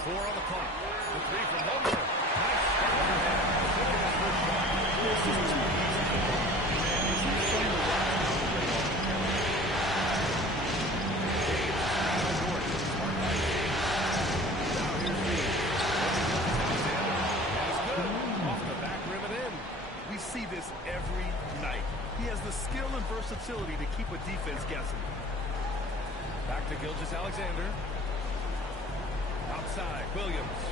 4 on the clock. The 3 from Holmgren. Nice step overhead. Taking his first shot. This is too easy. Man, is he from the right now? James out of court. Smart by James. Now here's Reed. Alexander. That's good. Off the back rim and in. We see this every night. He has the skill and versatility to keep a defense guessing. Back to Gilgeous-Alexander. Outside, Williams.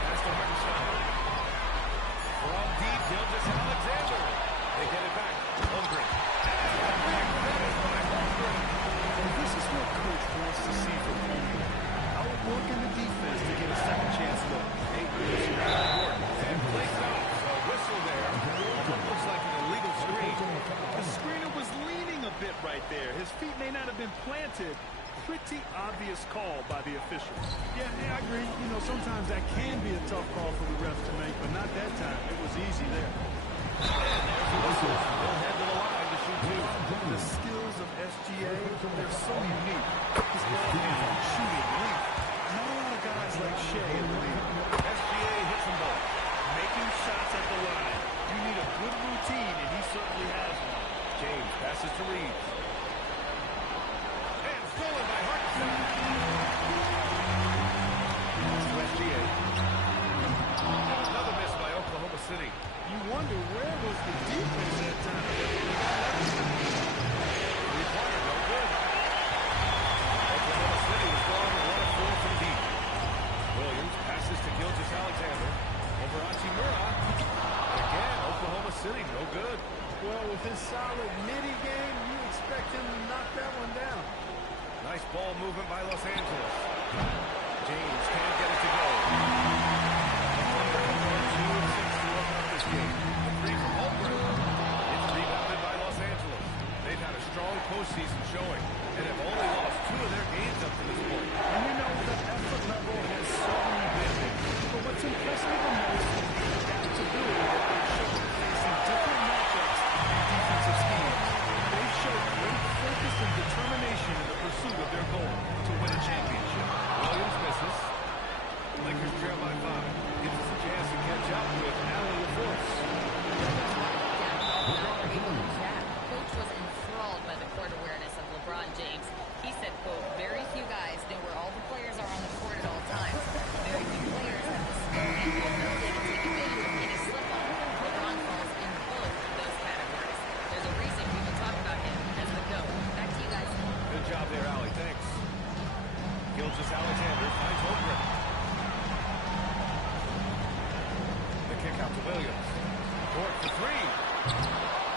Pass to Hartenstein. From deep, Gilgeous-Alexander. They get it back. Holmgren. And big finish by Holmgren. And this is what Coach wants to see from Holmgren. Outworking the defense to get a second chance look. And plays off. So whistle there. Looks like an illegal screen. The screener was leaning a bit right there. His feet may not have been planted. Pretty obvious call by the officials. Yeah, I agree. You know, sometimes that can be a tough call for the refs to make, but not that time. It was easy there. And there's the whistle. They'll head to the line to shoot 2. The skills of SGA, they're so unique. His ball handling, shooting, length. Not a lot of guys like Shea in the league. SGA hits them both. Making shots at the line. You need a good routine, and he certainly has one. James passes to Reeves. And stolen by Hartenstein. Pass to SGA. Another miss by Oklahoma City. You wonder where was the defense that time. Required, no good. Oklahoma City was going 1 of 4 from deep. Williams passes to Gilgeous-Alexander. Over Hachimura. Again, Oklahoma City, no good. Well, with his solid midi game, you expect him to knock that one down. Nice ball movement by Los Angeles. James can't get it to go. This game. The 3 from Holmgren. It's rebounded by Los Angeles. They've had a strong postseason showing and have only lost 2 of their games up to this point. And we know the effort level has certainly been there. But what's impressive the most is the adaptability that they've shown facing different matchups and defensive schemes. They've shown great focus and determination in the pursuit of their goal to win a championship. Williams misses. Lakers trail by 5. Gives us a chance to catch up with Allen LaForce. Coach was enthralled by the court awareness of LeBron James. He said, quote, very few guys know where all the players are on the court at all times. Very few players have the skill and ability to take advantage of any slip-up. LeBron falls in both of those categories. There's a reason people talk about him as the GOAT. Back to you guys. Good job there, Allie. Thanks. Gilgeous-Alexander finds Holmgren. The kick out to Williams. Court for 3.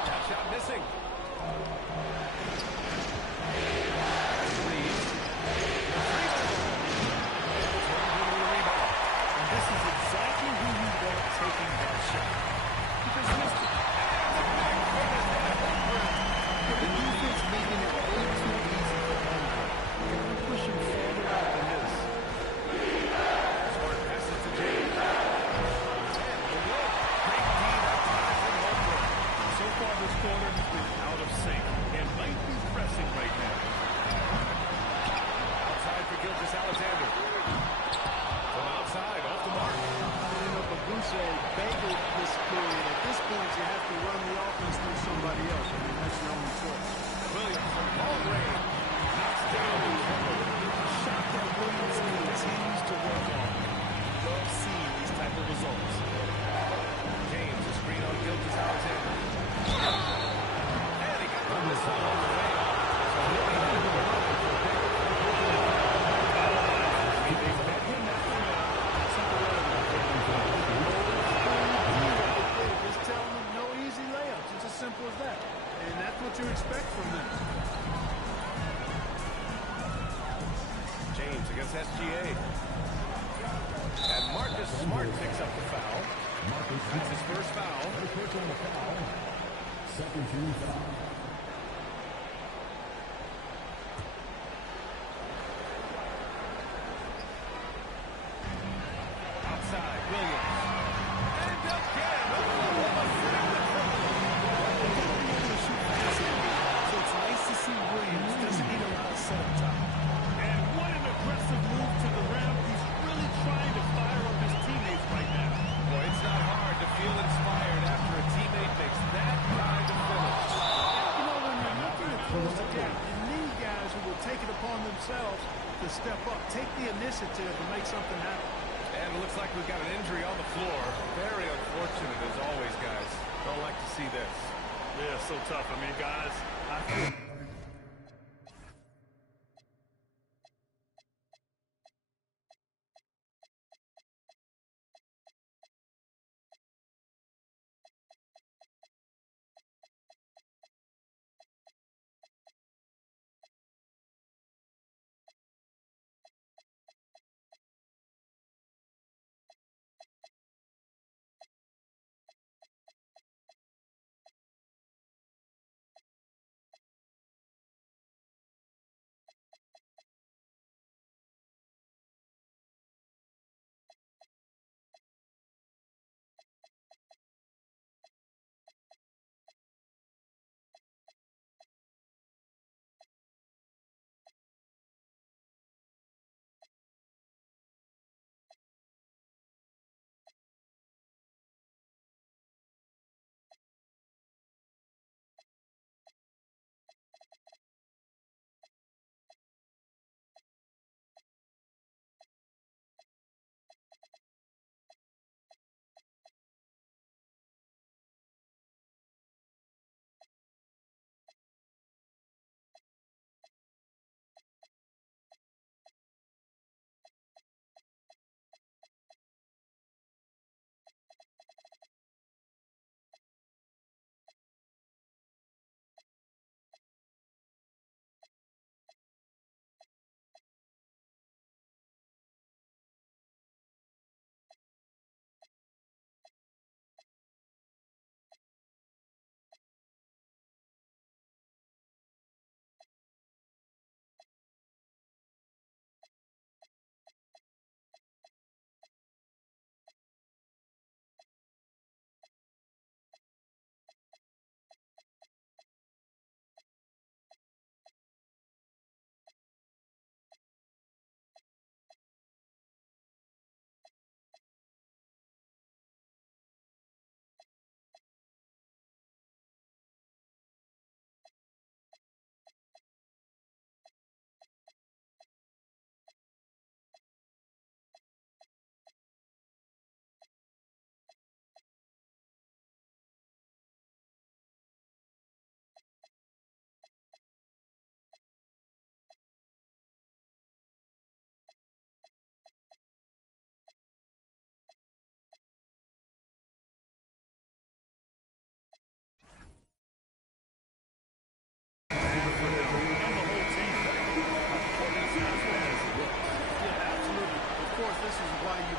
That shot missing. Reeves. The 3-ball. And this is exactly who you want taking that shot. Because missed it. The defense making it way too easy for Holmgren. They can push him further out than this. Smart passes to James. And the look. Great D that time from Holmgren. So far this quarter has been out of sync and might be pressing right now. Outside for Gilgeous-Alexander. From outside, off the mark. You know, Babusa bageled this period. At this point, you have to run the offense through somebody else. I mean, that's your only choice. Williams from long range. Knocks down the cover. Shot that Williams continues to work on. Love seeing these type of results. James, a screen on Gilgeous-Alexander. And he got the whistle on the way off. So he'll be headed to the line for a pick. They met him at the rim. Just telling them no easy layups. It's as simple as that. And that's what you expect from them. James against SGA. And Marcus Smart picks up the foul. That's his first foul. Second team foul. Outside, Williams. And again, Oklahoma City with the triple. So it's nice to see Williams doesn't need a lot of setup time. And themselves to step up, take the initiative, and make something happen. And it looks like we've got an injury on the floor. Very unfortunate, as always, guys. Don't like to see this. Yeah, so tough. I mean, guys, I feel...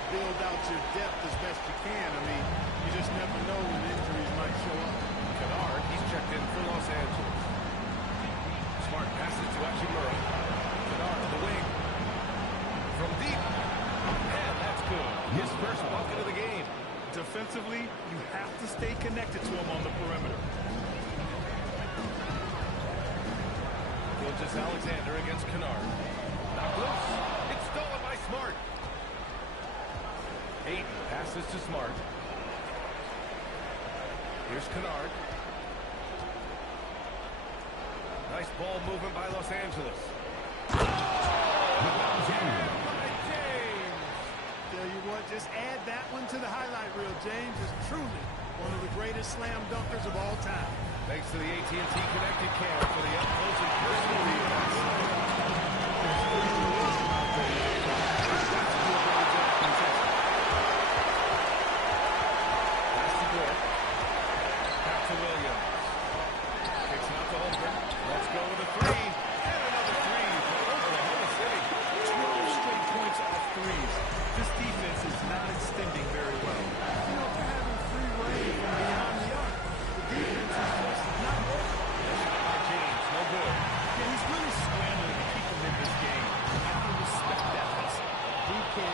Build out your depth as best you can. I mean, you just never know when injuries might show up. Kennard, he's checked in for Los Angeles. Smart passes to Hachimura. Kennard to the wing. From deep. And that's good. His first bucket of the game. Defensively, you have to stay connected to him on the perimeter. Alexander against Kennard. Knocked loose. It's stolen by Smart. Ayton passes to Smart. Here's Kennard. Nice ball movement by Los Angeles. Jammed by James. Tell you what, just add that one to the highlight reel. James is truly one of the greatest slam dunkers of all time. Thanks to the AT&T Connected Cam for the up-close and personal view. Pass to Dort. Back to Williams. Kicks it out to Holmgren. Let's go with a three. And another three for Oklahoma City. 12 straight points off threes. This defense is not extending very well. You know, they're having free reign from beyond the arc. The defense is just not working. Shot by James. No good. Yeah, he's really scrambling to keep them in this game. You have to respect that hustle. He can't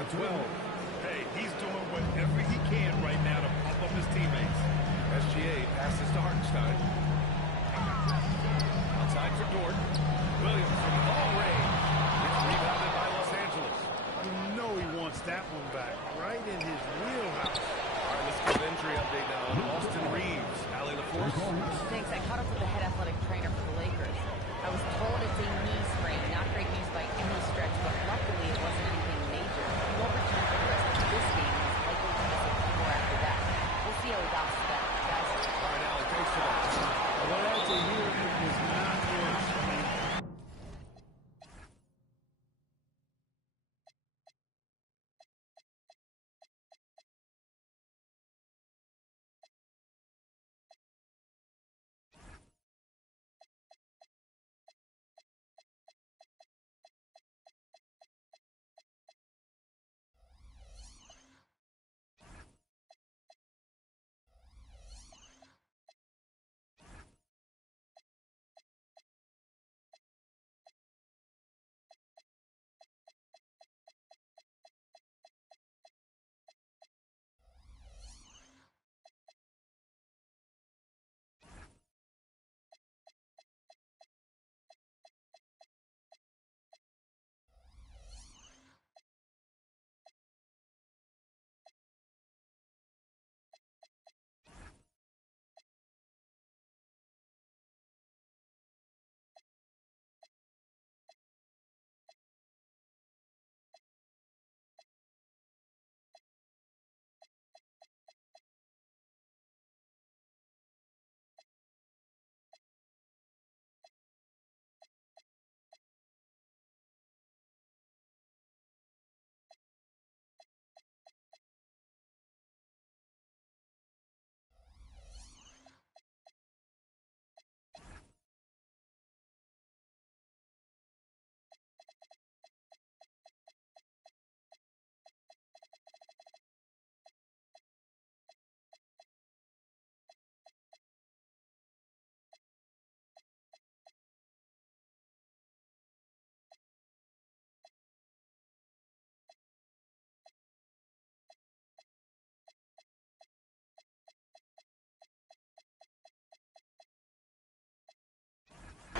the 12. Hey, he's doing whatever he can right now to pump up his teammates. SGA passes to Hartenstein. Outside for Dort. Williams from long range. It's rebounded by Los Angeles. You know he wants that one back, right in his wheelhouse. All right, let's get an injury update now on Austin Reeves. Allie LaForce. Thanks. I caught up with the head athletic trainer for the Lakers. I was told it's a knee sprain, not great news by any stretch, but luckily it wasn't anything major. He won't return for the rest of this game and is likely to miss a few more after that. We'll see how he bounces back, guys. All right, Allie, thanks for that. Well, that's a year it was not worse.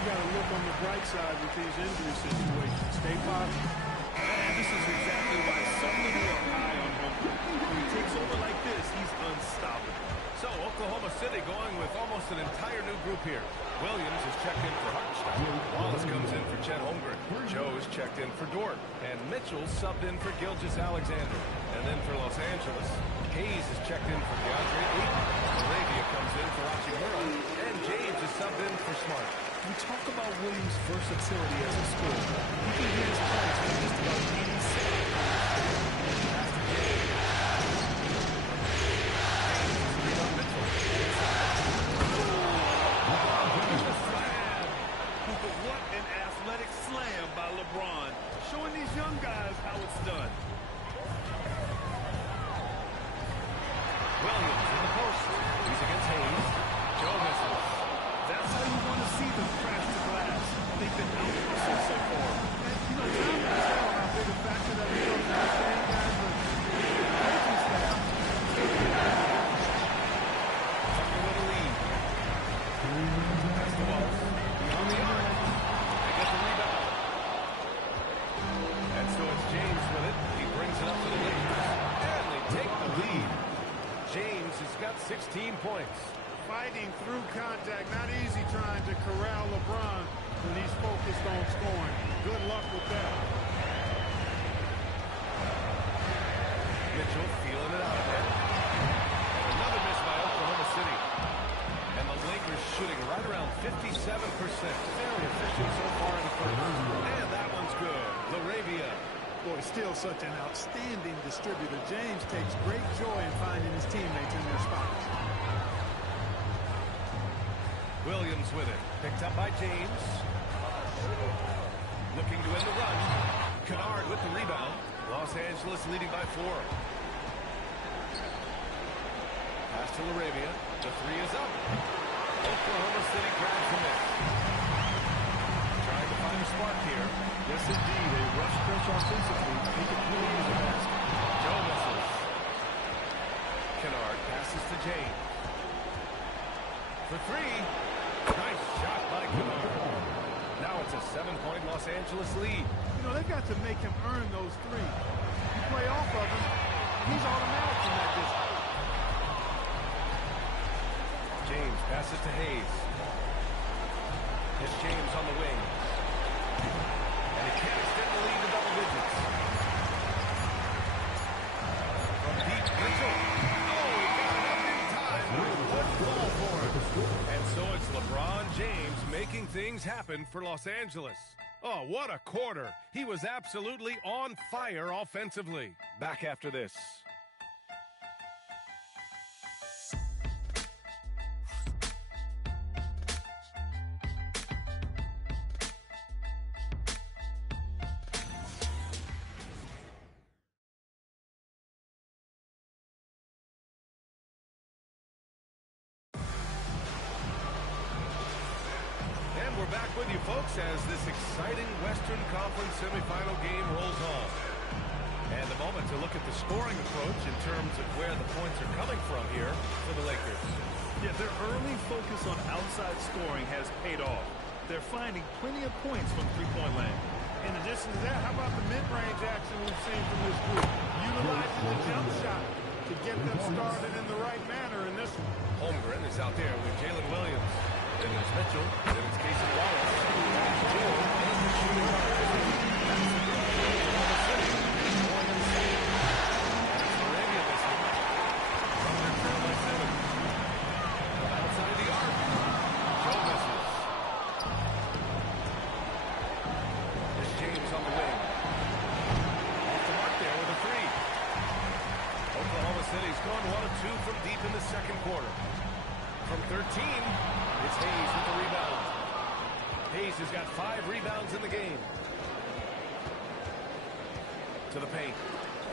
You got to look on the bright side with these injury situations. Stay positive. And this is exactly why so many are high on Holmgren. When he takes over like this, he's unstoppable. So Oklahoma City going with almost an entire new group here. Williams is checked in for Hartenstein. Wallace comes in for Chet Holmgren. Joe is checked in for Dort. And Mitchell subbed in for Gilgeous-Alexander. And then for Los Angeles, Hayes is checked in for DeAndre Ayton. Arabia comes in for Hachimura. And James is subbed in for Smart. We talk about Williams' versatility as a scorer. You can hear his points from just about any set. What an athletic slam by LeBron, showing these young guys how it's done. Williams in the post. He's against Hayes. Joe misses. That's how you want to see them crash the glass. They've been out so far. And, you know, time will tell how big a factor that becomes in this game, guys, but the coaching staff Tucker with a lead. Pass the ball. Beyond the arc. They get the rebound. And so it's James with it. He brings it up to the Lakers. And they take the lead. James has got 16 points. fighting through contact. Not easy trying to corral LeBron when he's focused on scoring. Good luck with that. Mitchell feeling it out there. And another miss by Oklahoma City. And the Lakers shooting right around 57%. Very efficient so far in the first. And that one's good. Laravia. Boy, still such an outstanding distributor. James takes great joy in finding his teammates in their spots. Williams with it. Picked up by James. Looking to end the run. Kennard with the rebound. Los Angeles leading by 4. Pass to Laravia. The three is up. Oklahoma City grabs the miss. Trying to find a spark here. Yes, indeed. A rush push offensively. He can really use a basket. Joe misses. Kennard passes to James. For three. Nice shot by Kennard. Now it's a 7-point Los Angeles lead. You know, they've got to make him earn those threes. You play off of him, he's automatic from that distance. James passes to Hayes. It's James on the wing. And he can't extend the lead to double digits. From deep, Mitchell. Oh, he got it up in time. Good ball for him. And so it's LeBron James making things happen for Los Angeles. Oh, what a quarter. He was absolutely on fire offensively. Back after this. We're back with you, folks, as this exciting Western Conference semifinal game rolls on. And a moment to look at the scoring approach in terms of where the points are coming from here for the Lakers. Yeah, their early focus on outside scoring has paid off. They're finding plenty of points from three-point land. In addition to that, how about the mid-range action we've seen from this group? Utilizing the jump shot to get them started in the right manner in this one. Holmgren is out there with Jalen Williams. Then there's Mitchell. Then it's Casey Wallace. That's Joe. And the shooting guard. That's the big play from the city. More than same. That's Arabia missing. Thunder trail by 7. Outside the arc. Joe misses. There's James on the wing. Off the mark there with a 3. Oklahoma City's gone 1 of 2 from deep in the second quarter. From 13, it's Hayes with the rebound. Hayes has got 5 rebounds in the game. To the paint.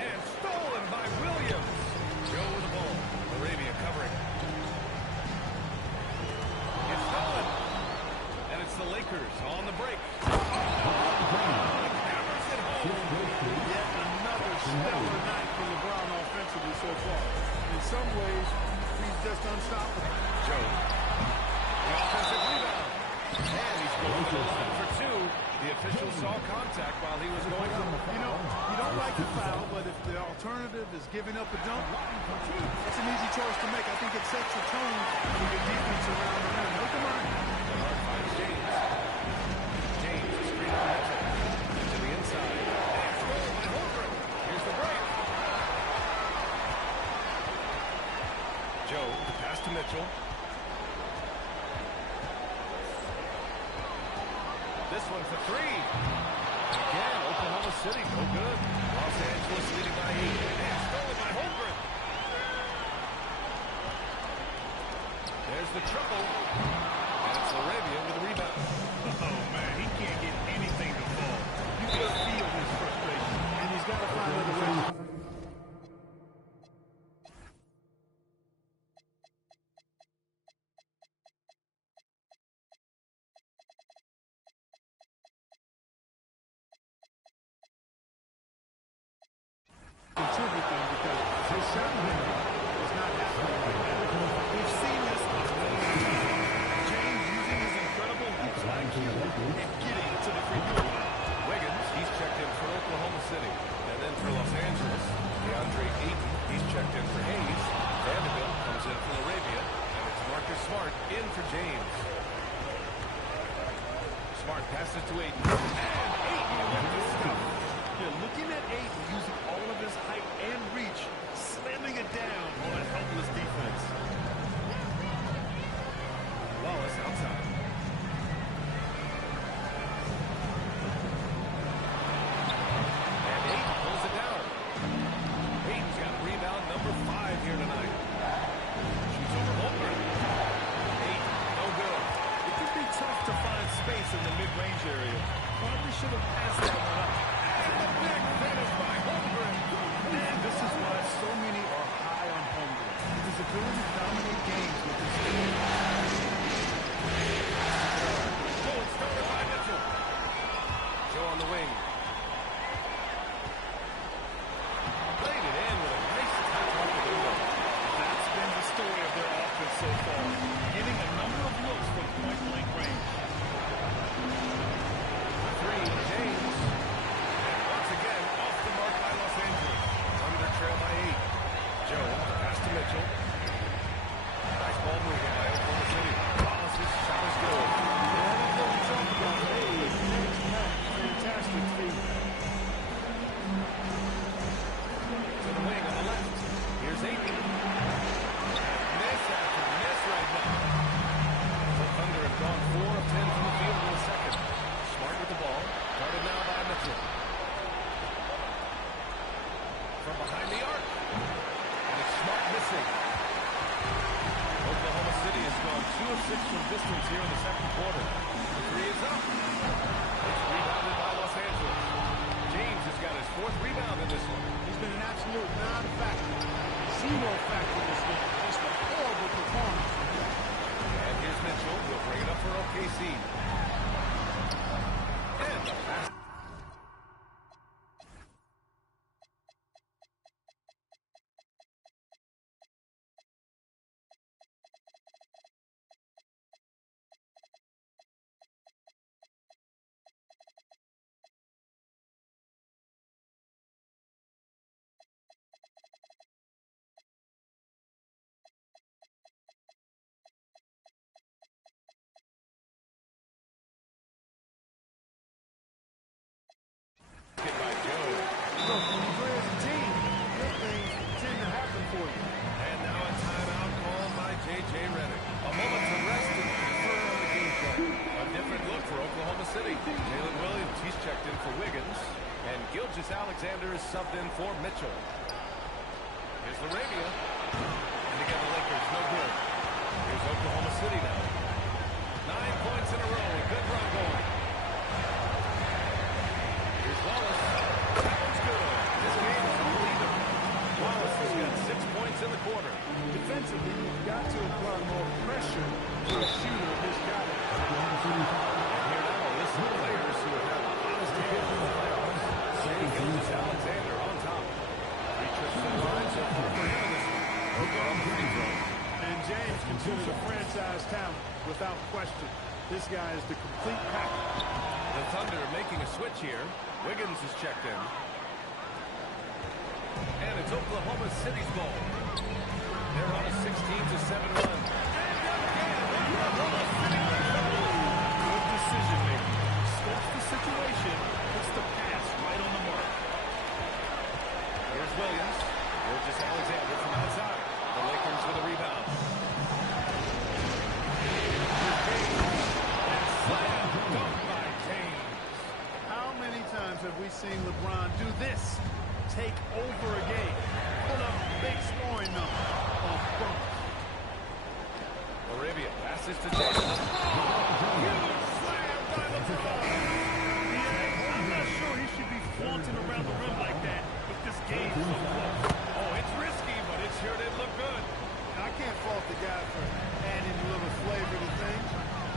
And stolen by Williams. Joe with the ball. Arabia covering. It's stolen. And it's the Lakers on the break. Hammers it home. Yet another stellar night for LeBron offensively so far. In some ways, he's just unstoppable. Joe. The offensive rebound. And he's going to the line for 2. The official saw contact while he was going up. You know, you don't like the foul, but if the alternative is giving up a dunk, that's an easy choice to make. I think it sets the tone for your defense around the rim. Look at mine. Kennard finds James. James, a screen on Mitchell. To the inside. And stolen by Holmgren. Here's the break. Joe, pass to Mitchell. This one for 3. Again, Oklahoma City, no good. Los Angeles leading by 8. And stolen by Holmgren. There's the trouble. And it's Arabia with the rebound. Oh, man, he can't get anything to fall. You can feel his frustration, and he's got to find other ways. Contributing because his shot making is not happening right now. We've seen this James using his incredible hoops IQ and getting to the free throw line. Wiggins, he's checked in for Oklahoma City. And then for Los Angeles, DeAndre Ayton, he's checked in for Hayes. Vanderbilt comes in for Arabia. And it's Marcus Smart in for James. Smart passes to Ayton. And Ayton with the stuff. You're looking at Ayton using all of his height and reach, slamming it down on a helpless defense. Wallace outside. And Ayton pulls it down. Ayton's got rebound number 5 here tonight. Shoots over Holmgren. Ayton, no good. It could be tough to find space in the mid-range area. Probably should have passed that one up. And the big finish by Holmgren. And this is why see. Oklahoma City has gone 2 of 6 from distance here in the second quarter. The three is up. It's rebounded by Los Angeles. James has got his 4th rebound in this one. He's been an absolute non-factor. Zero factor this game. Just a horrible performance. And here's Mitchell. He'll bring it up for OKC. And the pass. By Joe. Look, when you play as a team, good things tend to happen for you. And now a timeout called by J.J. Redick. A moment to rest and confer on the game plan. A different look for Oklahoma City. Jalen Williams, he's checked in for Wiggins. And Gilgeous-Alexander is subbed in for Mitchell. Here's Arabia. And again, the Lakers, no good. Here's Oklahoma City now. 9 points in a row. A good run going. Here's Wallace. That one's good. This game is all even. Wallace has got 6 points in the quarter. Defensively, you've got to apply more pressure to a shooter of his caliber. And here now a list of players who have had the hottest hand in the playoffs. Gilgeous-Alexander on top. 3 trips to the line so far for him in this one. Oklahoma free throw. And James considered a franchise talent, without question. This guy is the complete package. The Thunder making a switch here. Wiggins is checked in. And it's Oklahoma City's ball. They're on a 16-7 run. Good decision making. Scopes the situation, puts the pass right on the mark. Here's Williams. Gilgeous-Alexander from outside. The Lakers with a rebound. Here's James. And slam dunk by James. How many times have we seen LeBron do this? Take over a game. Put up a big scoring number on bumpers. Arabia passes to James. Huge slam by LeBron. Yeah, I'm not sure he should be flaunting around the rim like that with this game so close. Oh, it's risky, but it sure did look good. I can't fault the guy for adding a little flavor to things.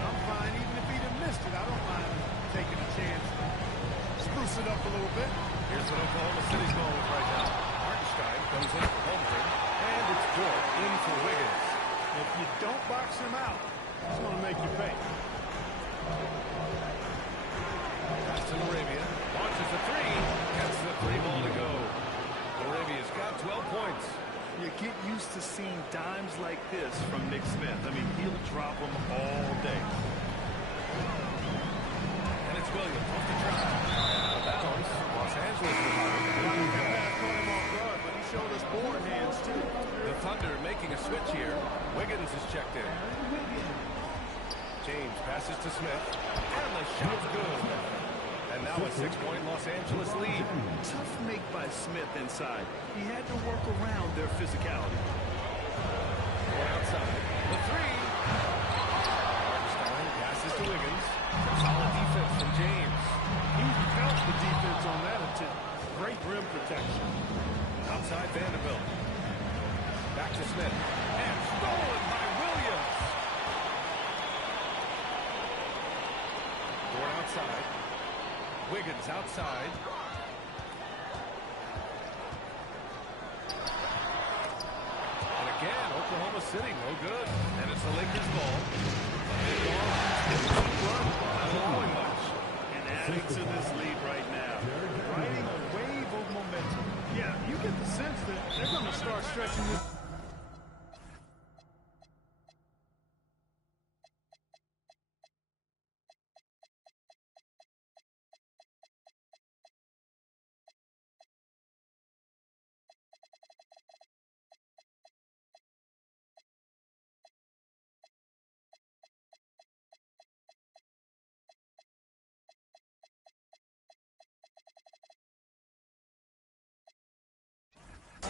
I'm fine even if he'd have missed it. I don't mind taking a chance to spruce it up a little bit. Here's what Oklahoma City's going with right now. Hartenstein comes in for Holmgren, and it's Dort in for Wiggins. If you don't box him out, he's going to make you pay. Pass to Arabia. Launches the three. Gets the 3-ball to go. Arabia's got 12 points. You get used to seeing dimes like this from Nick Smith. I mean, he'll drop them all day. And it's Williams off the drop. Out of bounds. Los Angeles with That pass caught him off guard, but he showed us board hands, too. the Thunder making a switch here. Wiggins is checked in. James passes to Smith. And the shot's good. And now a 6-point Los Angeles lead. Tough make by Smith inside. He had to work around their physicality. Going outside. The three. Hartenstein passes to Wiggins. Solid defense from James. He felt the defense on that attempt. Great rim protection. Outside Vanderbilt. Back to Smith. And stolen by Williams. Going outside. Wiggins outside. And again, Oklahoma City, no good. And it's the Lakers' ball. Not allowing much. And adding to this lead right now. Riding a wave of momentum. Yeah, you get the sense that they're going to start stretching this.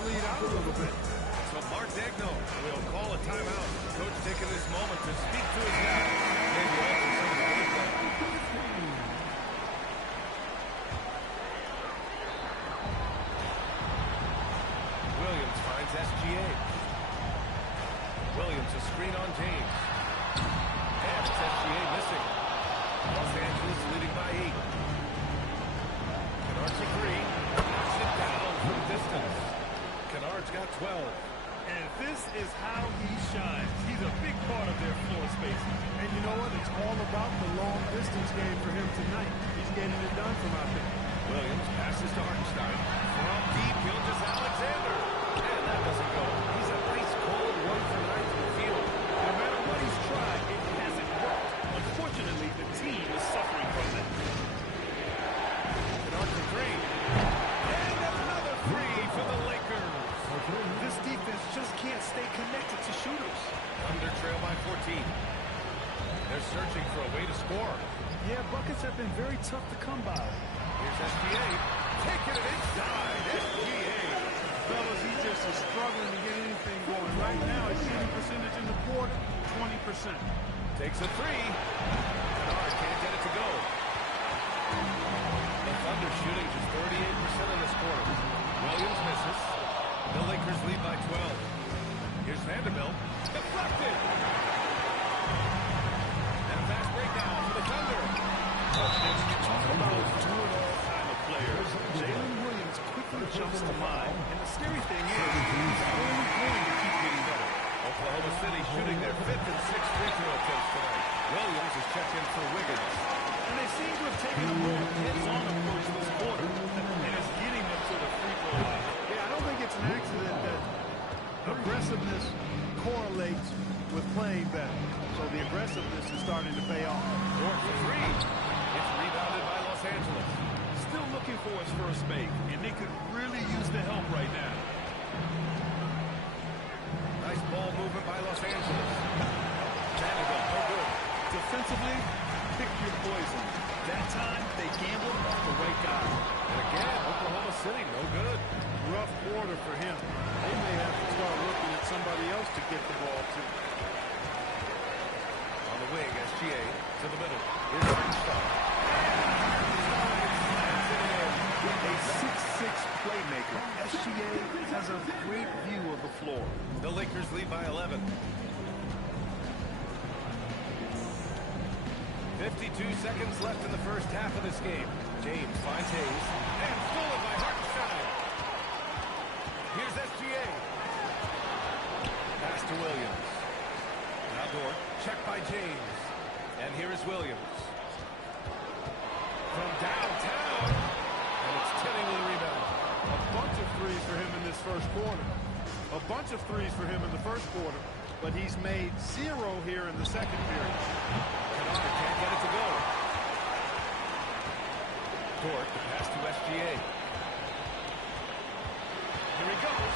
Lead out a little bit. So Mark Dagnall We'll call a timeout. Coach taking this moment to speak to his men. Maybe also some of the game plan. Williams finds SGA. Williams a screen on James. And it's SGA missing. Los Angeles leading by 8. Kennard's a 3. Knocks it down from distance. Kennard's got 12. And this is how he shines. He's a big part of their floor spacing. And you know what? It's all about the long distance game for him tonight. He's getting it done from out there. Williams passes to Hartenstein. From deep, Gilgeous-Alexander. And that doesn't go. He's a nice cold 1 for 9 from the field. No matter what he's tried, it hasn't worked. Unfortunately, the team is suffering from that. Kennard for 3. And another 3 for the Lakers. This defense just can't stay connected to shooters. Thunder trail by 14. They're searching for a way to score. Yeah, buckets have been very tough to come by. Here's SGA. Taking it inside. SGA. Fellas, he just is struggling to get anything going. Right now, his shooting percentage in the quarter, 20%. Takes a 3. Kennard can't get it to go. The Thunder shooting just 38% in this quarter. Williams misses. The Lakers lead by 12. Here's Vanderbilt. Deflected. And a fast breakdown for the Thunder. Talk about do-it-all kind of players. Jalen Williams quickly jumps to mind. And the scary thing is, he's only going to keep getting better. Oklahoma City shooting their 5th and 6th free throw attempts tonight. Williams is checked in for Wiggins. And they seem to have taken a little hits on approach this quarter. And it's getting them to the free throw line. Yeah, I don't think it's an accident that aggressiveness correlates with playing better. So the aggressiveness is starting to pay off. Dort for 3. It's rebounded by Los Angeles. Still looking for his first make, and they could really use the help right now. Nice ball movement by Los Angeles. Vanderbilt, no good. Defensively, pick your poison. That time, they gambled off the right guy. And again, Oklahoma City, no good. Rough quarter for him. They may have to start looking at somebody else to get the ball to. On the wing, SGA to the middle. Here's Hartenstein. A 6'6" playmaker, SGA has a great view of the floor. The Lakers lead by 11. 52 seconds left in the first half of this game. James finds Hayes. And stolen by Hartenstein. Here's SGA. Pass to Williams. Now Dort. Checked by James. And here is Williams. From downtown. And it's Tenney with a rebound. A bunch of threes for him in this first quarter. A bunch of threes for him in the first quarter. But he's made 0 here in the second period. Kennard can't get it to go. Dort, the pass to SGA. Here he goes.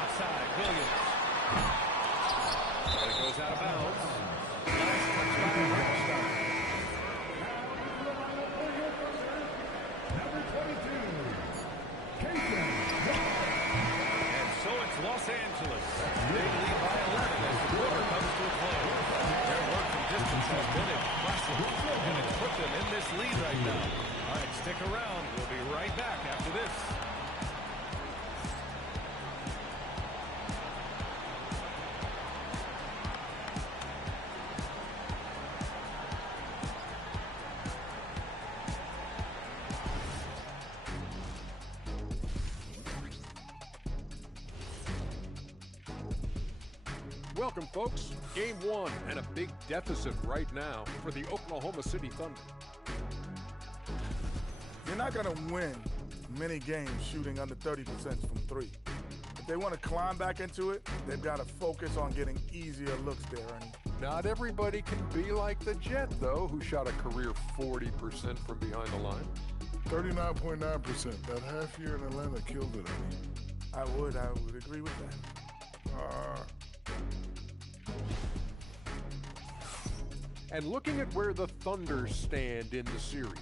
Outside, Williams. But it goes out of bounds. Nice touch by Hartenstein. And so it's Los Angeles. They lead by 11 as the quarter comes to a close. Their work from distance has been impressive, and it's put them in this lead right now. All right, stick around. We'll be right back after this. Welcome, folks. Game 1 and a big deficit right now for the Oklahoma City Thunder. You're not going to win many games shooting under 30% from 3. If they want to climb back into it, they've got to focus on getting easier looks there, Ernie. Not everybody can be like the Jet, though, who shot a career 40% from behind the line. 39.9%. That half year in Atlanta killed it, Ernie. I would agree with that. And looking at where the Thunder stand in the series,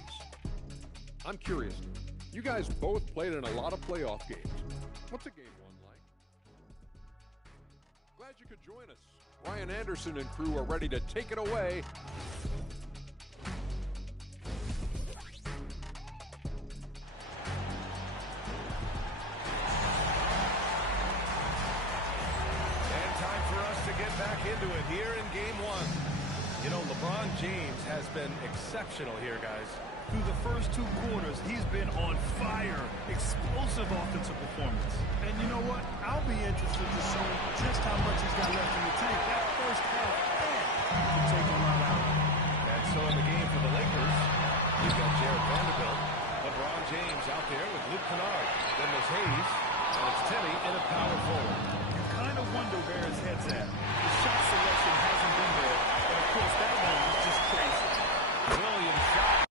I'm curious. You guys both played in a lot of playoff games. What's a game 1 like? Glad Glad you could join us. Ryan Anderson and crew are ready to take it away. Back into it here in game one. You know, LeBron James has been exceptional here, guys. Through the first 2 quarters, he's been on fire. Explosive offensive performance. And you know what? I'll be interested to see just how much he's got left in the tank. That first half can take a lot out. And so in the game for the Lakers, you've got Jared Vanderbilt, LeBron James out there with Luke Kennard. Then there's Hayes, and it's Timmy in a power forward. Kind of wonder where his head's at. The shot selection hasn't been there, but of course that one was just crazy. Williams shot.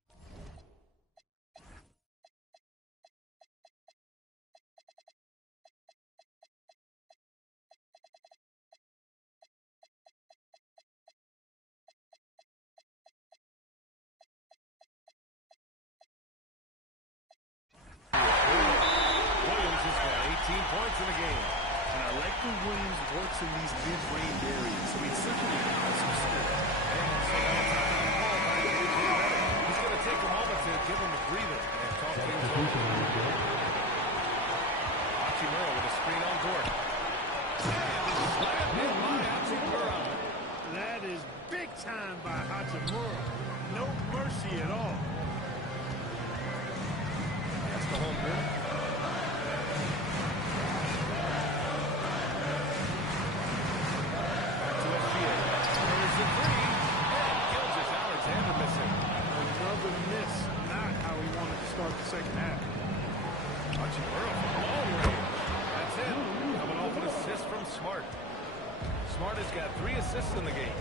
Williams has got 18 points in the game. And I like the Williams works in these mid-range areas, so he's such an impressive scorer. And so now it's out of the ball by He's going to take a moment to give him a breather and talk things over. Hachimura with a screen on Dort. And the slam hit by Hachimura. That is big time by Hachimura. No mercy at all. That's the home run. Back to SVA. There's the three. And Gilgeous-Alexander missing. Another miss. Not how he wanted to start the second half. Hachimura from long range. That's it. Coming off an assist from Smart. Smart has got 3 assists in the game.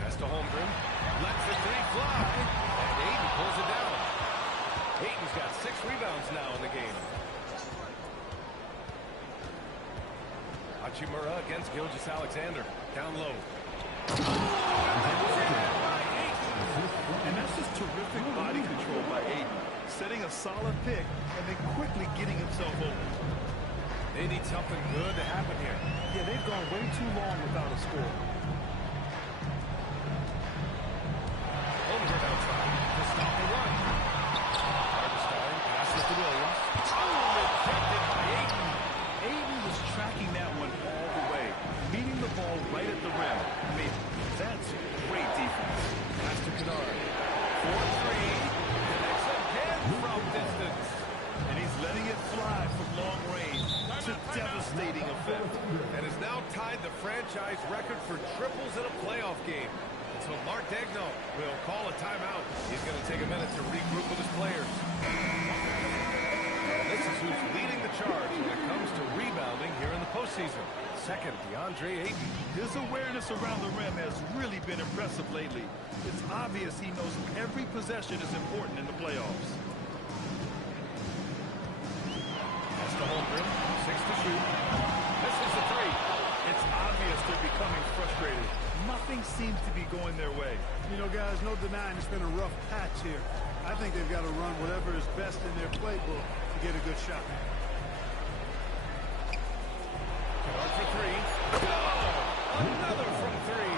Pass to Holmgren. Lets the 3 fly. And Ayton pulls it down. Ayton's got 6 rebounds now in the game. Hachimura against Gilgeous-Alexander. Down low. And that's just terrific body control by Ayton. Setting a solid pick and then quickly getting himself open. They need something good to happen here. Yeah, they've gone way too long without a score. Holmgren outside to stop the run. Hartenstein passes to Williams. Oh, rejected by Ayton. Ayton was tracking that one all the way, meeting the ball right at the rim. I mean, that's great defense. Pass to Kennard. 4-3. Connects again from distance. And he's letting it fly from long range to devastating effect. And has now tied the franchise record for triples in a playoff game. And so Mark Daigneault will call a timeout. He's going to take a minute to regroup with his players. And this is who's leading the charge when it comes to rebounding here in the postseason. Second, DeAndre Ayton. His awareness around the rim has really been impressive lately. It's obvious he knows every possession is important in the playoffs. That's the Holmgren. 6 to shoot. This is the 3. It's obvious they're becoming frustrated. Nothing seems to be going their way. You know, guys, no denying it's been a rough patch here. I think they've got to run whatever is best in their playbook to get a good shot. Kennard for 3. Oh, another from 3.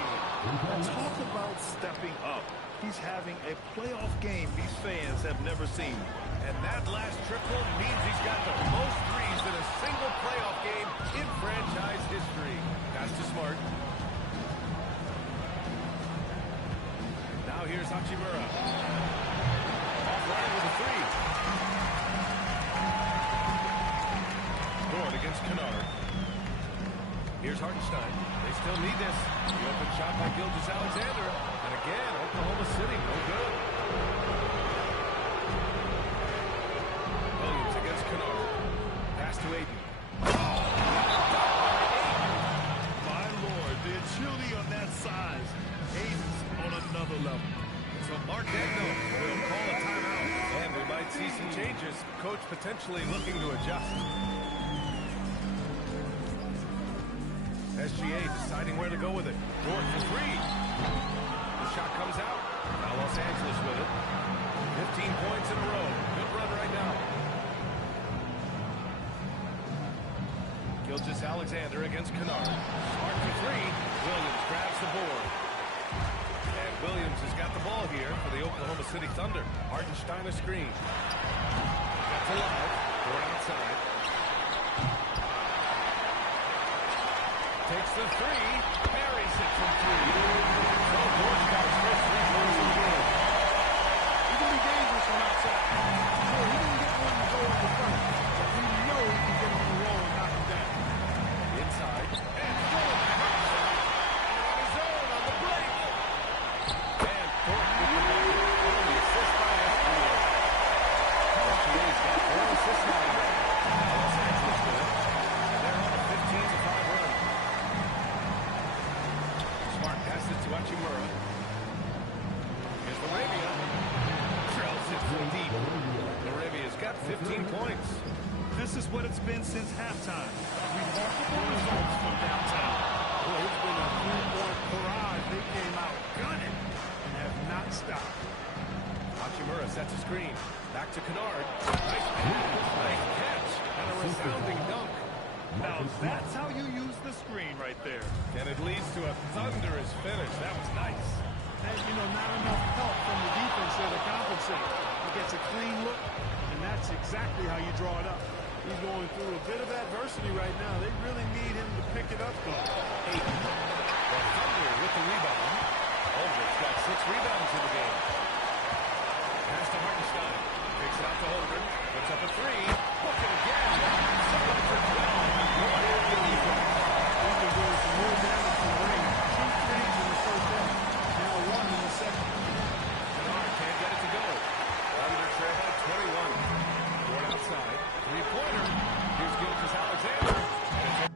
Talk about stepping up. He's having a playoff game these fans have never seen. And that last triple means he's got the most threes in a single playoff game in franchise history. Pass to Smart. Now here's Hachimura. Offline with a 3. Dort against Kennard. Here's Hartenstein. They still need this. The open shot by Gilgeous-Alexander. And again, Oklahoma City, no good. Williams against Kennard. Pass to Ayton. My Lord, the agility on that size. Ayton's on another level. So Mark Daigneault will call a timeout. And we might see some changes. Coach potentially looking to adjust. SGA deciding where to go with it. Dort for 3. The shot comes out. Now Los Angeles with it. 15 points in a row. Good run right now. Gilgeous-Alexander against Kennard. Smart for three. Williams grabs the board. And Williams has got the ball here for the Oklahoma City Thunder. Hartenstein a screen. Got to Love. Board outside. Takes the three. Buries it from three. So Board's got his first 3 points in the game. He can be dangerous from outside. Sure, he didn't get one to go in the front, but we know he can get on the roll and knock him down. Inside. And stolen by Hartenstein. On his own on the break. And Thornton with the bucket. On the assist by S.V.G. S.V.G's got 4 assists now today. Los Angeles with it. And they're on a 15-5 run. Smart passes to Hachimura. Here's Laravia. Drills it from deep. Laravia's got 15 points. This is what it's been since halftime. Remarkable results from downtown. Well, it's been a 3-point barrage. They came out gunning and have not stopped. Hachimura sets a screen. Back to Kennard. Nice pass. Nice catch. And a resounding dunk. Now that's how you use the screen right there. And it leads to a thunderous finish. That was nice. And, you know, not enough help from the defense there to compensate. He gets a clean look, and that's exactly how you draw it up. He's going through a bit of adversity right now. They really need him to pick it up, though. Ayton. The Thunder with the rebound. Aldridge got 6 rebounds in the game. Pass to Hartenstein. Takes it out to Holmgren. Puts up a 3. Look at again. Someone for 12. What is the defense? He's been doing some more damage to the ring. 2 threes in the first half. Now 1 in the second. Kennard can't get it to go. Thunder trail by 21. Board outside. 3-pointer. Here's Gilgeous-Alexander. And it's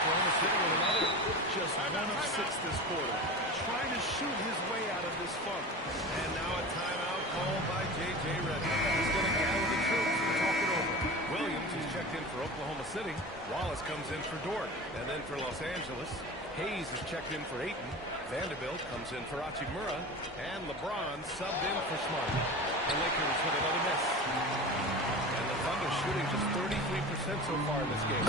Oklahoma City with another. Just 1 of 6 this quarter. Trying to shoot his way out of this funk. And now a timeout called by J.J. Redick. He's going to gather the troops and talk it over. Williams is checked in for Oklahoma City. Wallace comes in for Dort. And then for Los Angeles, Hayes is checked in for Ayton. Vanderbilt comes in for Hachimura. And LeBron subbed in for Smart. The Lakers with another miss. And the Thunder shooting just 33% so far in this game.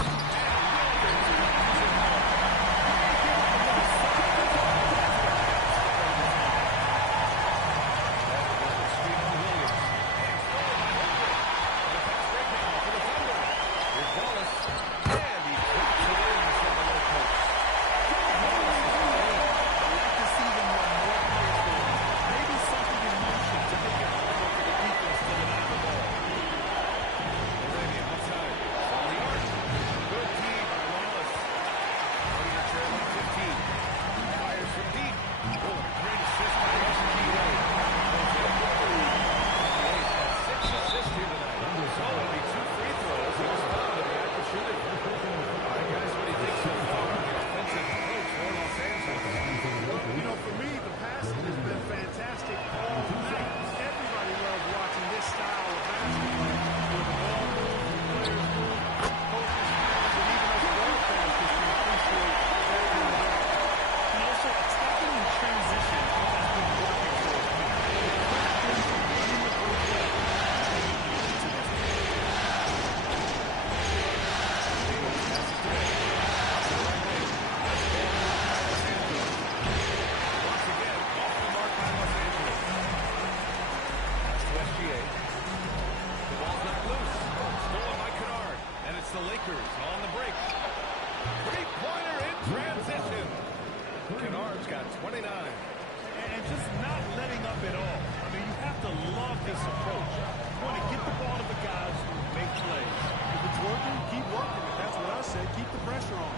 Kennard's got 29. And just not letting up at all. I mean, you have to love this approach. You want to get the ball to the guys who make plays. If it's working, keep working. That's what I said. Keep the pressure on.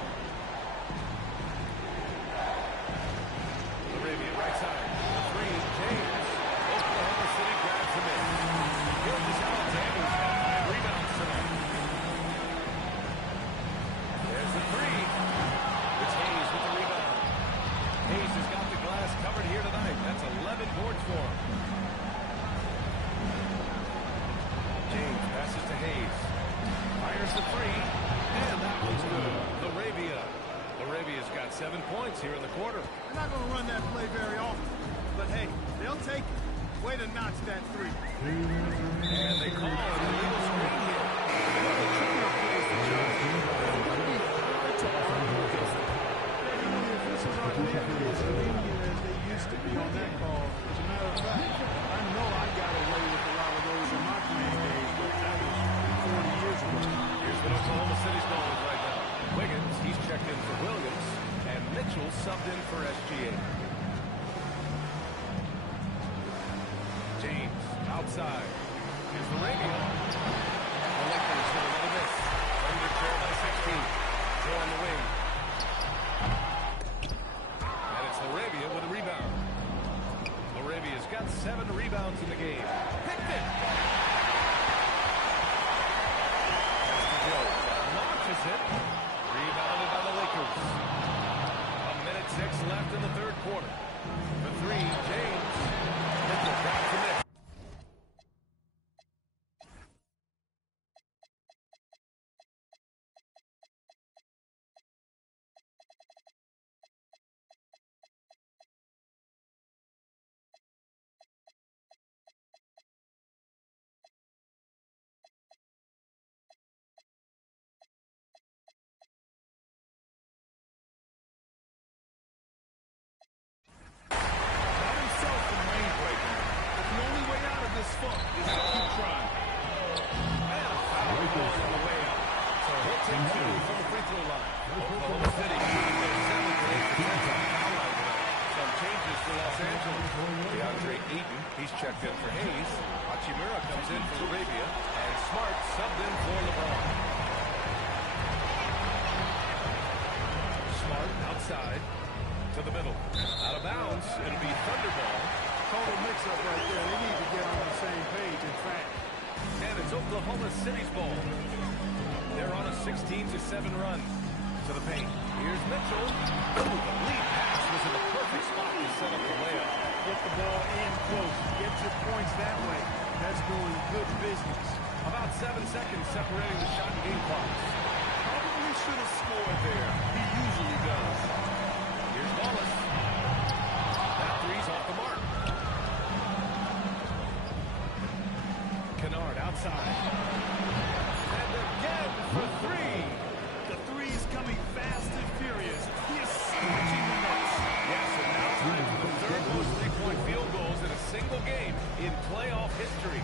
Laravia right side. 3, James. Oklahoma City grabs him in. Gilgeous-Alexander's got 5 rebounds tonight. There's the 3. It's Hayes with the rebound. Hayes has got the glass covered here tonight. That's 11 boards for him. here in the quarter. They're not going to run that play very often. But hey, they'll take it. Way to notch that three. And they call an illegal screen here. One of the trickier plays to judge. It would be hard to argue against it. The officials aren't nearly as lenient as they used to be on that call. As a matter of fact, I know I got away with a lot of those in my playing days, but that was 40 years ago. Here's what Oklahoma City's goal is right now. Wiggins, he's checked in for Williams, and Mitchell subbed in for SGA. James, outside. Here's the radio. The Lakers with another miss. Thunder trail by 16. Joe on the wing. And it's Laravia with a rebound. Laravia's got 7 rebounds in the game. Picked it. Pass to Joe. Launches it. Rebounded by the Lakers. 1:06 left in the third quarter. The three, James. Mitchell drops the miss. Not himself from lane breaking. But the only way out of this funk is to keep trying. And a foul goes on the way up. So he'll take 2 from the free throw line. Oklahoma City shooting their 7th and 8th attempts on the foul line tonight. Some changes for Los Angeles. DeAndre Ayton, he's checked in for Hayes. Hachimura comes in for Arabia. And Smart subbed in for LeBron. Smart outside to the middle. Out of bounds. It'll be Thunder ball. Total mix-up right there. They need to get on the same page, in fact. And it's Oklahoma City's ball. They're on a 16-7 run to the paint. Here's Mitchell. Ooh, the lead pass was in the perfect spot to set up the layup. Get the ball in close. Get your points that way. That's doing good business. About 7 seconds separating the shot and game clocks. Probably should have scored there. He usually does. Here's Wallace. That three's off the mark. Kennard outside. And again for 3. The three's coming fast and furious. He is scorching the nets. Yes, and now time for the third most three-point field goals in a single game in playoff history.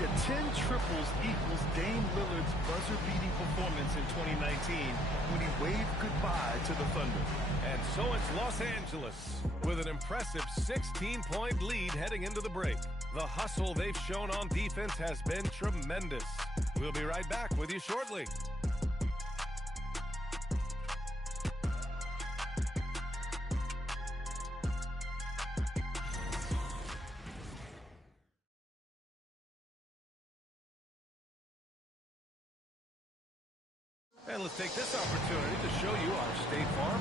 Yeah, 10 triples equals Dame Lillard's buzzer-beating performance in 2019 when he waved goodbye to the Thunder. And so it's Los Angeles with an impressive 16-point lead heading into the break. The hustle they've shown on defense has been tremendous. We'll be right back with you shortly. And let's take this opportunity to show you our State Farm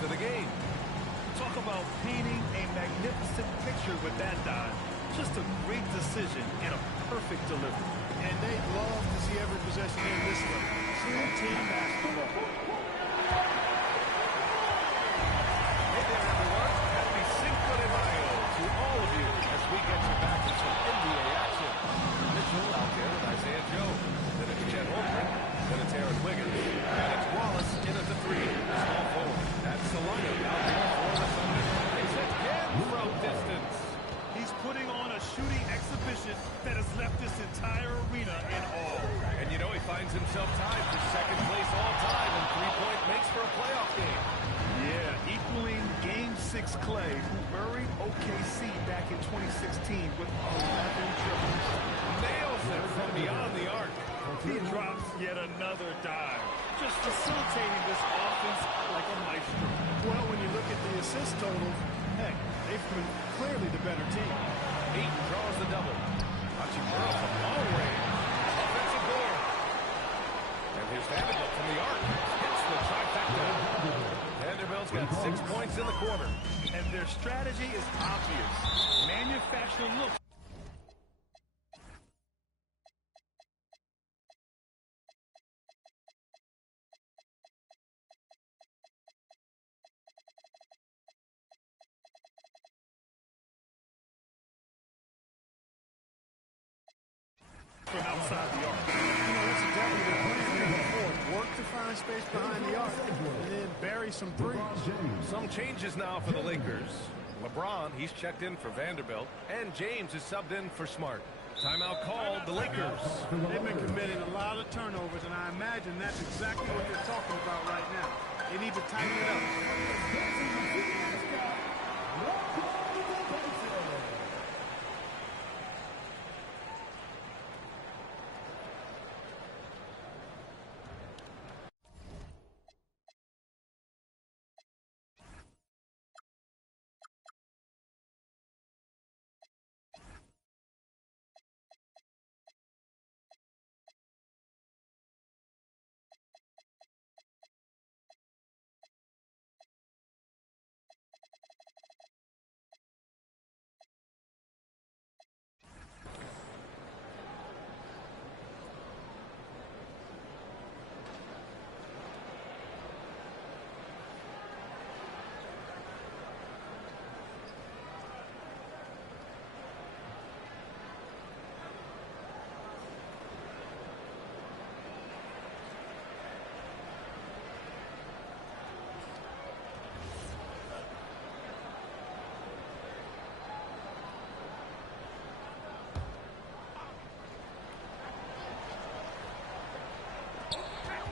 to the game. Talk about painting a magnificent picture with that dive. Just a great decision and a perfect delivery. And they love to see every possession in this way. True team basketball. Hey there, everyone. Happy Cinco de Mayo to all of you as we get you back to some NBA action. Mitchell out there with Isaiah Joe. Then it's Chet Holmgren. Then it's Aaron Wiggins. And it's Wallace in at the three. Small forward. That's the lineup out there for the Thunder. It's again from distance. He's putting on a shooting exhibition that has left this entire arena in awe. And you know he finds himself tied for second place all time in three-point makes for a playoff game. Yeah, equaling Game 6 Clay, who buried OKC back in 2016 with 11 triples. Nails it from beyond the arc. He drops yet another dive, just facilitating this offense like a maestro. Well, when you look at the assist totals, heck, they've been clearly the better team. Ayton draws the double. Hachimura from long range. Offensive board. And here's Vanderbilt from the arc. Hits the trifecta. Vanderbilt's got 6 points in the quarter. And their strategy is obvious. Manufacture looks. From outside the arc. You know, that's exactly the plan here before. Work to find space behind the arc and then bury some threes. Some changes now for the Lakers. LeBron, he's checked in for Vanderbilt. And James is subbed in for Smart. Timeout called, the Lakers. They've been committing a lot of turnovers, and I imagine that's exactly what they're talking about right now. They need to tighten it up.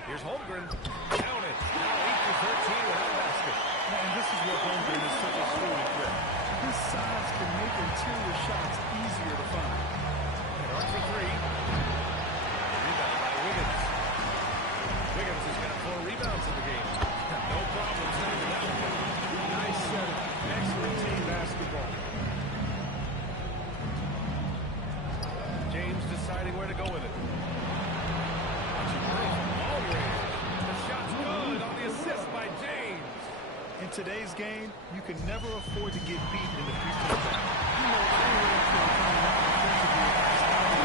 Here's Holmgren. Count it. Now 8 for 13 without a basket. And this is where Holmgren is such a shooting threat. His size can make interior shots easier to find. And arc for three. Rebound by Wiggins. Wiggins has got 4 rebounds in the game. No problem setting it out. Nice setup. Excellent team basketball. James deciding where to go with it. The shot's good on the assist by James. In today's game, you can never afford to get beat in the free throw line. You know, anyone's going to come around defensively and stop the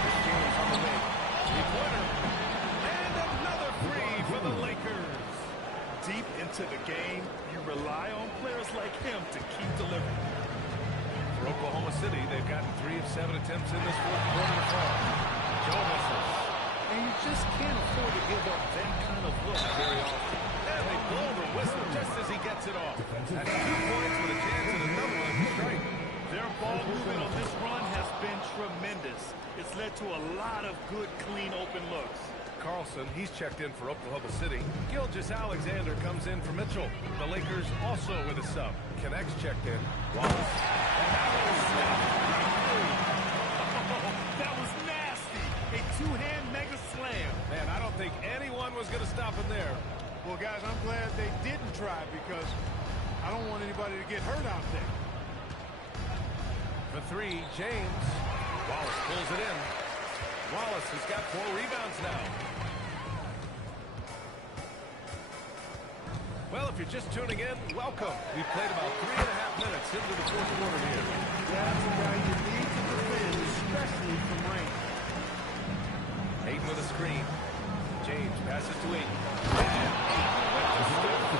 Here's James on the wing. Three-pointer. And another free for the Lakers. Deep into the game, you rely on players like him to keep delivering. For Oklahoma City, they've gotten 3 of 7 attempts in this fourth quarter to fall. Joe misses. And you just can't afford to give up that kind of look very often. And they blow the whistle just as he gets it off. That's 2 points with a chance at another one to strike. Their ball movement on this run has been tremendous. It's led to a lot of good, clean, open looks. Carlson, he's checked in for Oklahoma City. Gilgeous-Alexander comes in for Mitchell. The Lakers also with a sub. Connects checked in. Wallace. That was nasty. A two-hand mega slam. Man, I don't think anyone was going to stop him there. Well, guys, I'm glad they didn't try because I don't want anybody to get hurt out there. For 3, James. Wallace pulls it in. Wallace has got 4 rebounds now. Well, if you're just tuning in, welcome. We've played about 3.5 minutes into the fourth quarter here. That's a guy you need to defend, especially from range. Ayton with a screen. James passes to Ayton. And Ayton with the steal.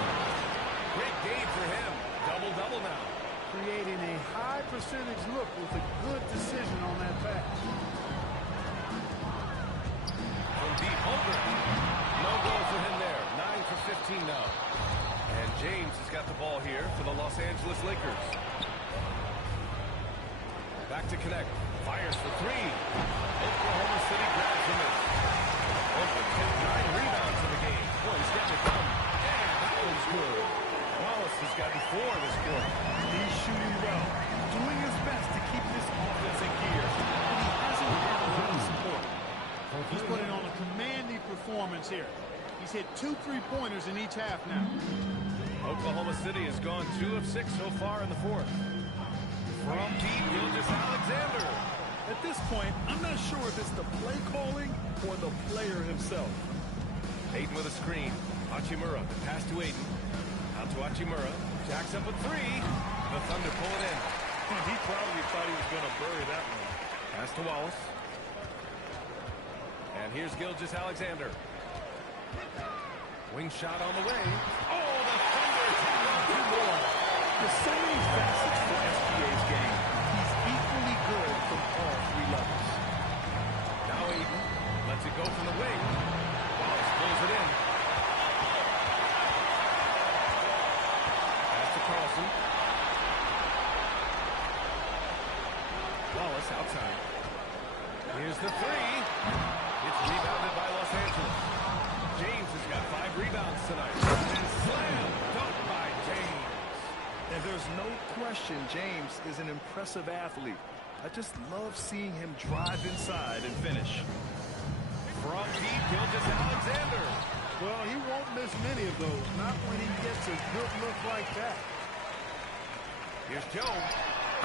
Great game for him. Double-double now. Creating a high percentage look with a good decision on that pass. From deep, Holmgren. No goal for him there. 9 for 15 now. And James has got the ball here for the Los Angeles Lakers. Back to connect. Fires for 3. Oklahoma City grabs the miss. Holmgren's hit 9 rebounds in the game. Boy, he's getting it done. And that one's good. Wallace has gotten 4 this quarter. He's shooting well, doing his best to keep this offense in gear. But he hasn't had a lot of support. He's putting on a commanding performance here. He's hit 2 3-pointers in each half now. Oklahoma City has gone 2 of 6 so far in the fourth. From deep, Gilgeous-Alexander. At this point, I'm not sure if it's the play calling or the player himself. Ayton with a screen. Hachimura, the pass to Ayton. Out to Hachimura. Jacks up a 3. The Thunder pull it in. He probably thought he was going to bury that one. Pass to Wallace. And here's Gilgeous-Alexander. Wing shot on the way. Oh, the Thunder take on 2 more. There's so many facets for SGA's game. He's equally good from all 3 levels. Now Ayton lets it go from the wing. Wallace pulls it in. Pass to Carlson. Wallace outside. Here's the 3. It's rebounded by Los Angeles. James has got 5 rebounds tonight. And slam dunk by James. And there's no question James is an impressive athlete. I just love seeing him drive inside and finish. From deep, Gilgeous-Alexander. Well, he won't miss many of those, not when he gets a good look like that. Here's Joe.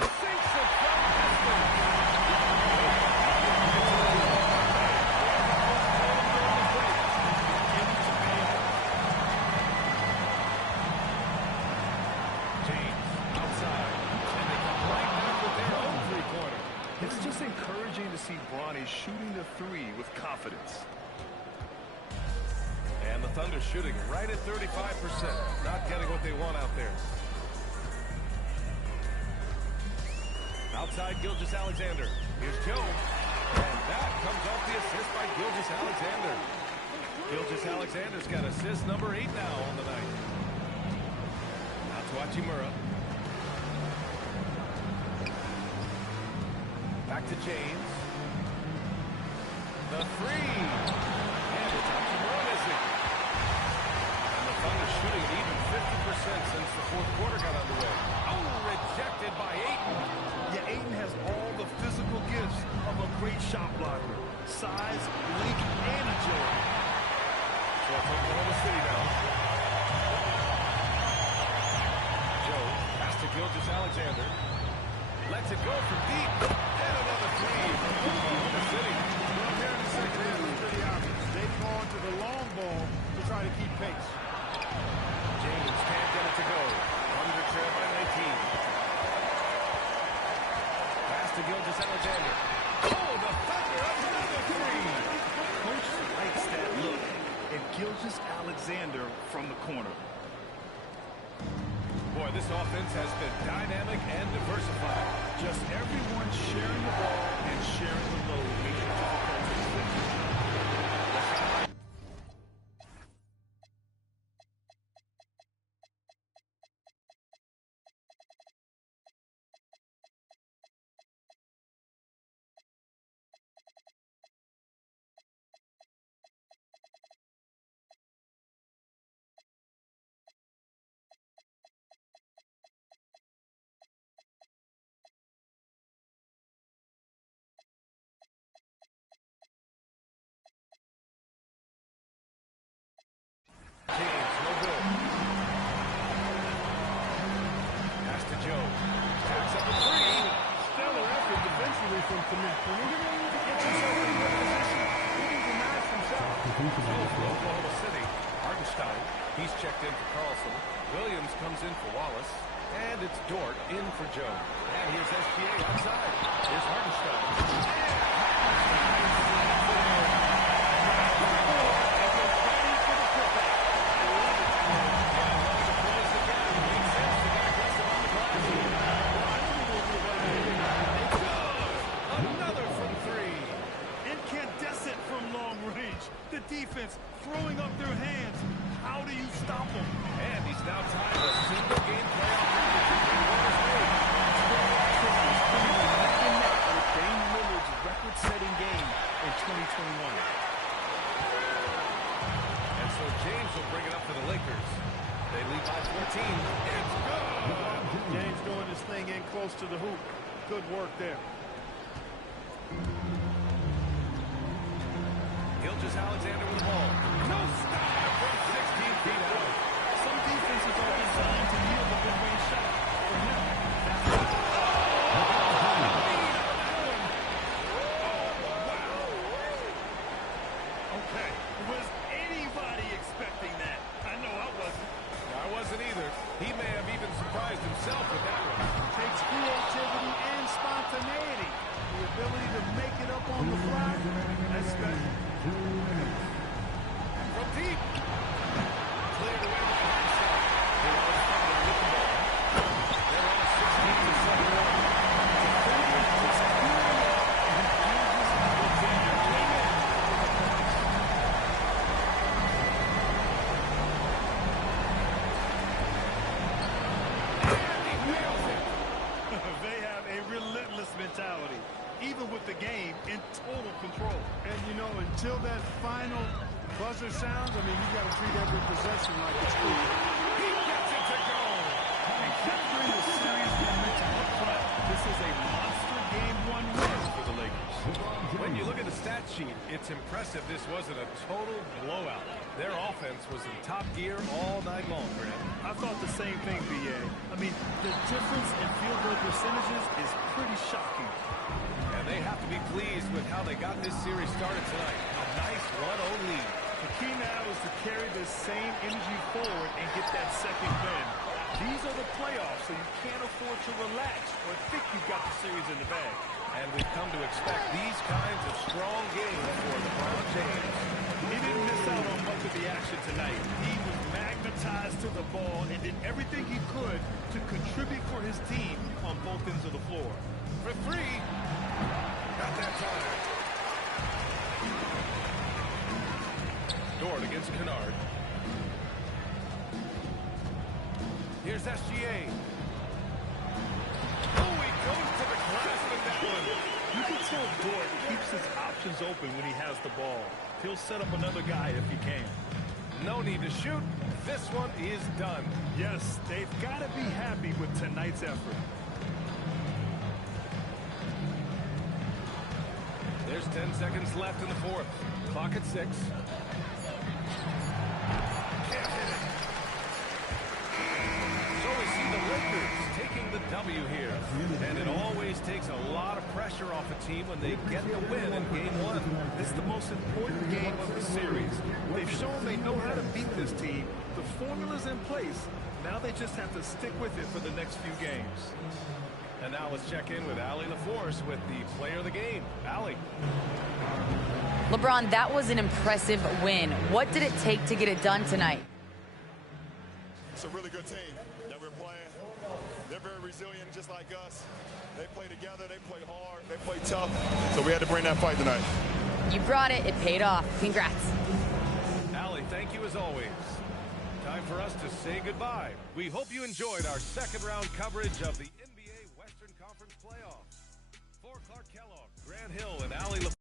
Sinks it from distance. It's just encouraging to see Bronny shooting the 3 with confidence. And the Thunder shooting right at 35%. Not getting what they want out there. Outside Gilgeous-Alexander. Here's Joe. And that comes off the assist by Gilgeous-Alexander. Gilgeous-Alexander's got assist number 8 now on the night. Out to Hachimura. Back to James. The 3. And it's Hachimura missing. And the Thunder shooting at even 50% since the fourth quarter got underway. Oh, rejected by Ayton. Yeah, Ayton has all the physical gifts of a great shot blocker. Size, length, and agility. So it's Oklahoma City now. Joe, pass to Gilgeous-Alexander. Lets it go from deep. And another 3 from Oklahoma City. Well, here in the second half, it's pretty obvious. They've gone to the long ball to try to keep pace. James can't get it to go. Under trail by 19. Pass to Gilgeous-Alexander. Oh, the Thunder up another 3. Coach likes that look. And Gilgeous-Alexander from the corner. Boy, this offense has been dynamic and diversified. Just everyone sharing the ball and sharing the load makes it difficult to defend. Oklahoma City, Hartenstein. He's checked in for Carlson. Williams comes in for Wallace. And it's Dort in for Joe. And here's SGA outside. Here's Hartenstein. Another from three. Incandescent from long range. The defense throwing up their hands. How do you stop them? And he's now tied a single-game playoff with Dame Lillard's record-setting game in 2021. And so James will bring it up for the Lakers. They lead by 14. It's good. James doing his thing in close to the hoop. Good work there. Alexander with the ball. No stop from 16 feet out. Some defenses are designed to yield a mid-range shot. For him, okay, was anybody expecting that? I know I wasn't. I wasn't either. He may have even surprised himself with that one. Takes creativity and spontaneity. The ability to make it up on the fly. That's special. From deep. Cleared away by Hartenstein. They're on fire with the ball. They're on 16-7 run. They have a relentless mentality, even with the game in total control. And, you know, until that final buzzer sounds, I mean, you got to treat every possession like it's free. He gets it to go. And capturing the series momentum up front, this is a monster game one win for the Lakers. When you look at the stat sheet, it's impressive this wasn't a total blowout. Their offense was in top gear all night long, Grant. I thought the same thing, B.A. I mean, the difference in field goal percentages is pretty shocking. And they have to be pleased with how they got this series started tonight. A nice 1-0 lead. The key now is to carry this same energy forward and get that second win. These are the playoffs, so you can't afford to relax or think you've got the series in the bag. And we've come to expect these kinds of strong games for LeBron James. He didn't miss out on much of the action tonight. He was magnetized to the ball and did everything he could to contribute for his team on both ends of the floor. For three. Got that time. Dort against Kennard. Here's SGA. Oh, he goes to the glass with that one. You can tell Dort keeps his options open when he has the ball. He'll set up another guy if he can. No need to shoot. This one is done. Yes, they've got to be happy with tonight's effort. There's 10 seconds left in the fourth. Clock at 6. Can't hit it. So we see the Lakers taking the W here. And it always takes a lot of pressure off a team when they get the win in game one. It's the most important game of the series. They've shown they know how to beat this team. The formula's in place. Now they just have to stick with it for the next few games. And now let's check in with Allie LaForce with the player of the game. Allie. LeBron, that was an impressive win. What did it take to get it done tonight? It's a really good team that we're playing. They're very resilient, just like us. They play together, they play hard, they play tough. So we had to bring that fight tonight. You brought it. It paid off. Congrats. Allie, thank you as always. Time for us to say goodbye. We hope you enjoyed our second round coverage of the NBA Western Conference Playoffs. For Clark Kellogg, Grant Hill, and Allie LaForce.